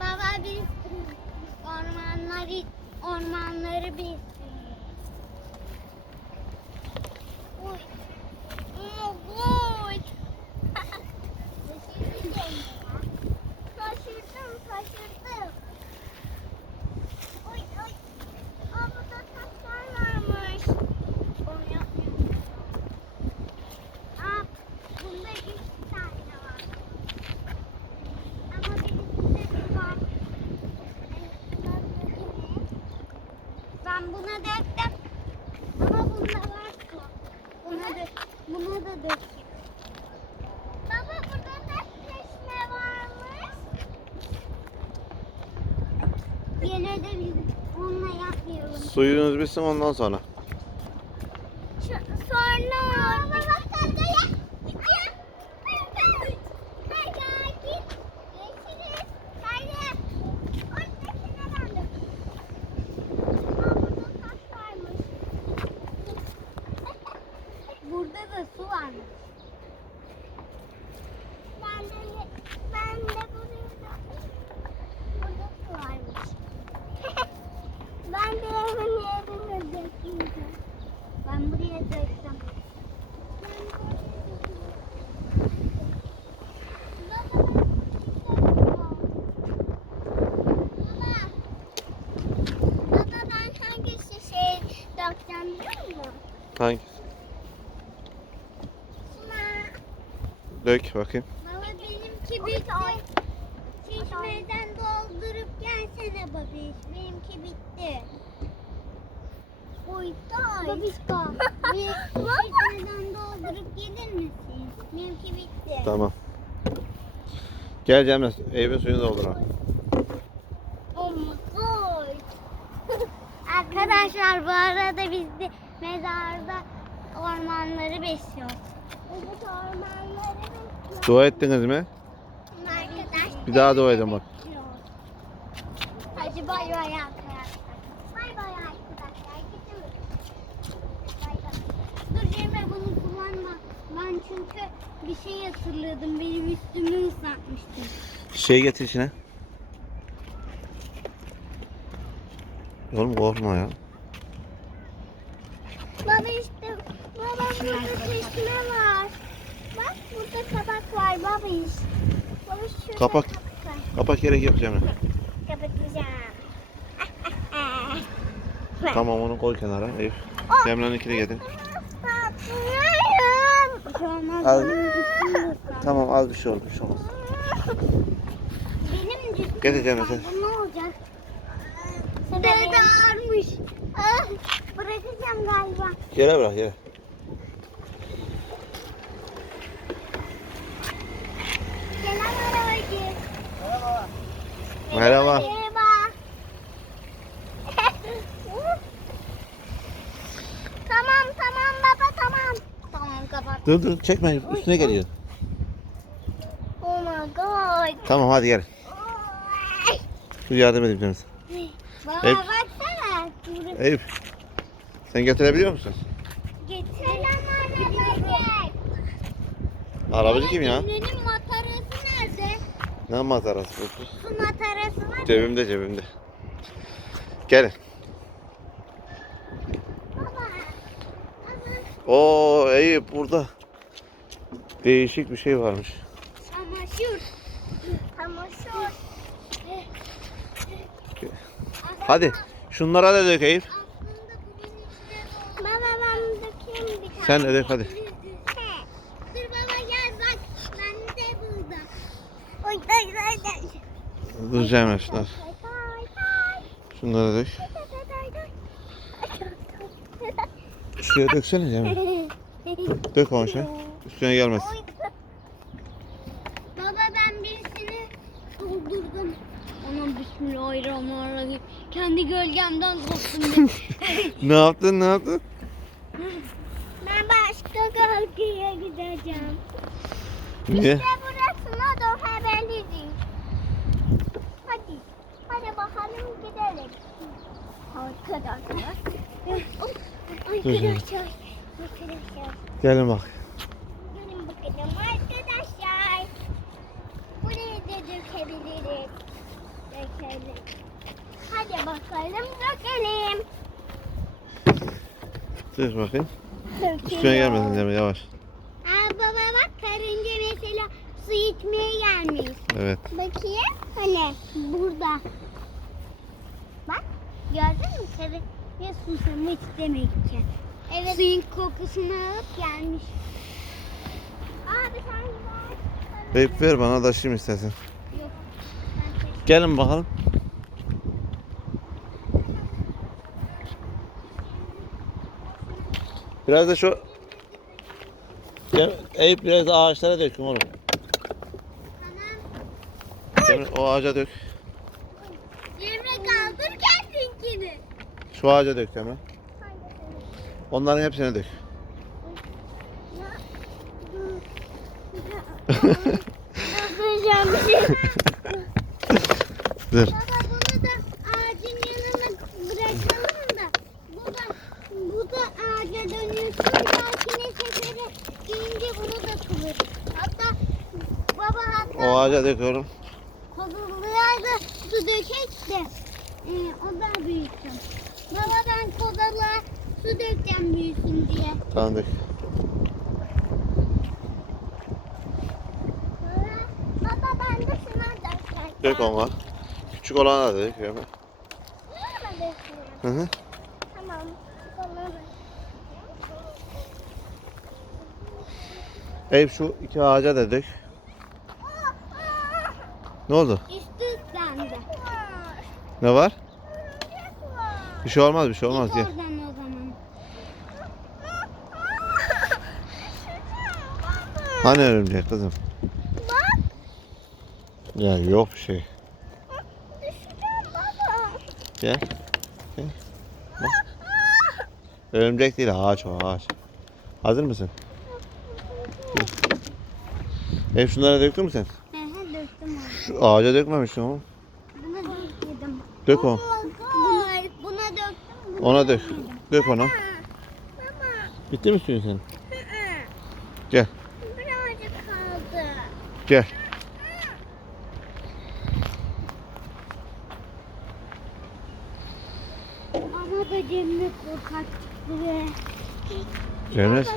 Baba biz ormanları ormanları biz. Uy. Oh, Taşırdım, taşırdım. Oy, oy. Aa, burada taşlar varmış. Onu yapmıyorum. Aa, bunda üç tane var. Ama birisinde su var. Ben buna döktüm. Ama bunda var su. Buna da, buna da döktüm. Baba burada da çeşme varmış. De biz onunla yapmayalım. Suyunuz bitsin ondan sonra. Şu- Sonra. Burada da su varmış. Ben de ben de burada burada su varmış. ben de hemen yerine dökeyim. Ben buraya döktüm. Baba ben hangisi şey dökeceğim biliyor musun? Hangisi? Dök bakayım. Baba benimki bitti. Çeşmeden doldurup gelsene babiş. Benimki bitti. Uyday. Babişko. Bir çeşmeden doldurup gelir misin? Benimki bitti. Tamam. Gel Cemre. Evin suyunu dolduralım. Oh my god. Arkadaşlar bu arada biz de mezarda ormanları besliyoruz. Evet ormanları besliyoruz. Dua ettiniz mi? Arkadaşlar. Bir daha dua edin bak. Hadi bay bay arkadaşlar. Bay bay arkadaşlar. Gidiyoruz. Bay bay. Dur Cemre bunu kullanma. Ben çünkü bir şey hatırladım. Benim üstümü ıslatmıştım. Şey getir içine. Oğlum korkma ya. Baba işte. Baba burada çeşme var. Bak burada kabak var baba işte. Baba şurada Kapak. kabak var. Kapak gerek yok Cemre. Kapatacağım. Tamam onu koy kenara. Eyüp. Cemre'ninkini getir. Az, tamam az bir şey. Bir şey olmaz. Benim cismim Getir Cemre sen. Bu ne olacak? Dede ağırmış. Ah, bırakacağım galiba. Yere bırak yere. Selam arabacı. Merhaba. Merhaba. tamam tamam baba tamam. Tamam kapat. Dur dur çekme üstüne geliyor. Oh my god. Tamam hadi gel. Dur yardım edeyim Cemre. Baba Eyüp. baksana. Eyüp. Sen getirebiliyor musun? Getir. Arabacı. Arabacı kim ya? Benim? Ne manzarası? Su matarası var. Cebimde cebimde. Gelin. Oo Eyüp burada. Değişik bir şey varmış. Çamaşır. Çamaşır. Hadi şunlara da dök Eyüp. Baba ben dökeyim bir tane. Sen de dök hadi. Dur baba gel bak. Ben de burada. Oy oy oy oy. Dur Cemre şunlar. Oy, oy, oy. Şunları dök. Şuraya döksene Cemre. Dök onu şey. Üstüne gelmez. Baba ben birisini doldurdum. Anam bismillahirrahmanirrahim. Kendi gölgemden korktum ben. ne yaptın ne yaptın? ben başka gölgeye gideceğim. Niye? İşte burasına da haberliyim. Hadi. Hadi gidelim. Arkadaşlar. Arkadaşlar. Arkadaşlar. Gelin bak. Gelin bakalım arkadaşlar. Buraya da dökebiliriz. Dökelim. Hadi bakalım dökelim. Dur bakayım. Üstüne gelmesin Cemre yavaş. Aa baba bak karınca mesela su içmeye gelmiş. Evet. Bakayım. Hani burada. Gördün mü tabi. Ve susamış demek ki. Evet. Suyun kokusunu alıp gelmiş. Abi sen var. Beyip ver bana taşıyayım istersen. Yok. Gelin bakalım. Biraz da şu Gel, Eyüp biraz da ağaçlara dökün oğlum. Tamam. O ağaca dök. Şu ağaca dök Cemre. Onların hepsine dök. Dur. Baba bunu da ağacın yanına bırakalım da bu da bu da ağaca dönüyorsun. Makine sefere gelince bunu da kullanır. Hatta baba hatta O ağaca dök oğlum. kodulluğa da su dökek de e, o da büyüsün. Baba ben kodala su dökeceğim büyüsün diye. Tamam dök. Baba ben de şuna dökeceğim. Dök ona. Küçük olana da dök. Şuna mı? Hı hı. Tamam. Eyüp şu iki ağaca da dök. Ne oldu? Üstü ıslandı. Ne var? Bir şey olmaz bir şey olmaz gel. oradan o zaman. Hani örümcek kızım? Bak Ya yok bir şey. düşeceğim baba. Gel. Gel. Bak. Örümcek değil ağaç o ağaç. Hazır mısın? Hep şunlara döktün mü sen? He he döktüm onu. Şu ağaca dökmemişsin oğlum. Buna döktüm. Dök o. Buna, buna döktüm. Ona dök. Dök. Baba. Bitti mi suyun senin? hı hı. Gel. Birazcık kaldı. Gel. Ama da cennet korkak çıktı be. Cemre. Dur.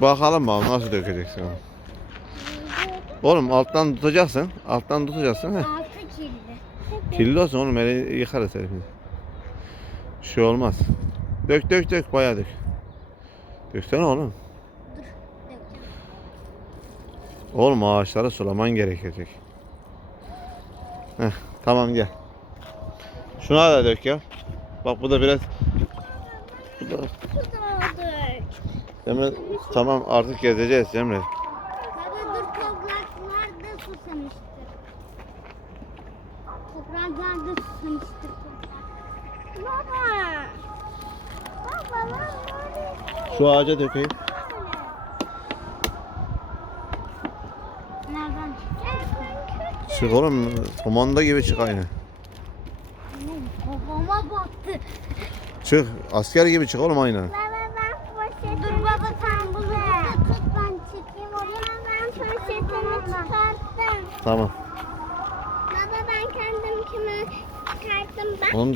Bakalım bakalım nasıl dökeceksin onu. Oğlum alttan tutacaksın. Alttan tutacaksın. Heh. Altı kirli. Kirli olsun oğlum eli yıkarız hepimiz. Bir şey olmaz. Dök dök dök bayağı dök. Döksene oğlum. Oğlum ağaçları sulaman gerekecek. Heh, tamam gel. Şuna da dök ya. Bak bu da biraz bu da. Cemre tamam artık gezeceğiz Cemre. Baba dur topraklar da susamıştır. Topraklar da susamıştır. Baba. Baba lan böyle. Şu ağaca dökeyim. Nereden? Çık oğlum komanda gibi çık aynı. Babama baktı. Çık asker gibi çık oğlum aynı. Baba ben Dur baba sen bunu tut ben çıkayım oraya. Ben poşetimi çıkarttım. Tamam. Baba ben kendim kime çıkarttım bak. Onu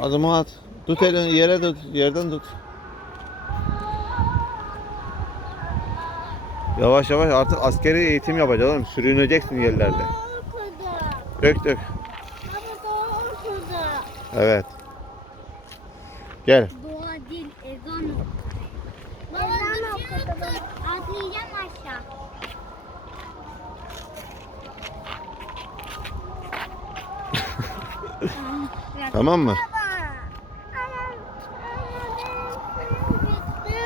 adımı at. Tut elini yere tut. Yerden tut. Yavaş yavaş artık askeri eğitim yapacağız oğlum. Sürüneceksin yerlerde. Dök dök. Evet. Gel. Doğa değil ezan okudu. Baba ezan okudu. Atlayacağım aşağı. Tamam mı? Baba. Ama ama bitti.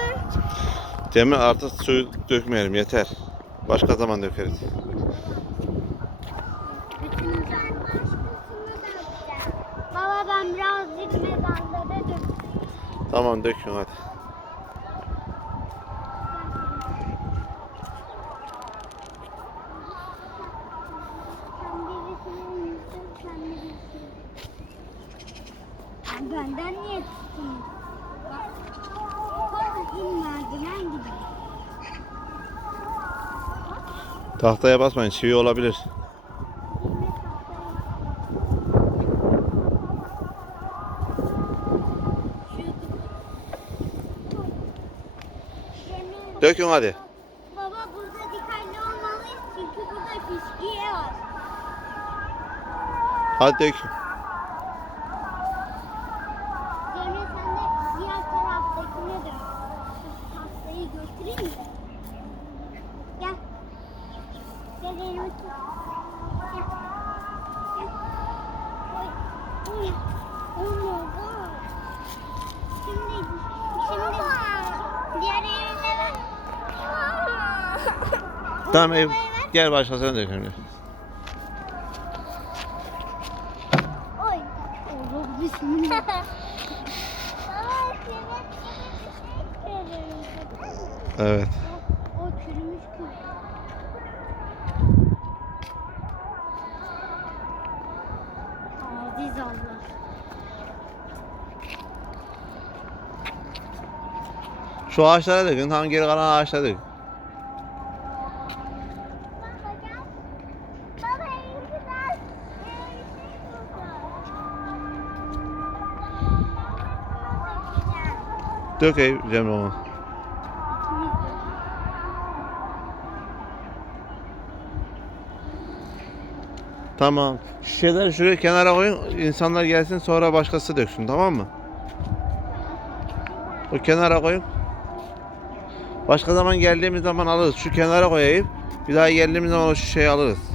Cemre artık suyu dökmeyelim yeter. Başka zaman dökeriz. Da. Baba ben birazcık mezarlara dökeceğim. Tamam dökün hadi. Benden niye tuttun? Bak. Tahtaya basmayın çivi olabilir. Dökün hadi. Baba burada dikkatli olmalıyız çünkü burada fişkiye var. Hadi dök. Cemre sen de diğer taraftakine dön. Tahtayı götüreyim mi? Gel. Gel elimi tut. Gel. Gel. Oy. Oy. Oh my god. Şimdi, şimdi diğer eline ver. Tamam ev, gel başkasına dökün. Oy. Allah bismillah. Evet. O çürümüş kız. Aziz Allah. Şu ağaçlara dökün. Tam geri kalan ağaçlara dökün. Dök Cemre onu. Tamam. Şişeleri şuraya kenara koyun. İnsanlar gelsin sonra başkası döksün tamam mı? O kenara koyun. Başka zaman geldiğimiz zaman alırız. Şu kenara koyayım. Bir daha geldiğimiz zaman o şişeyi alırız.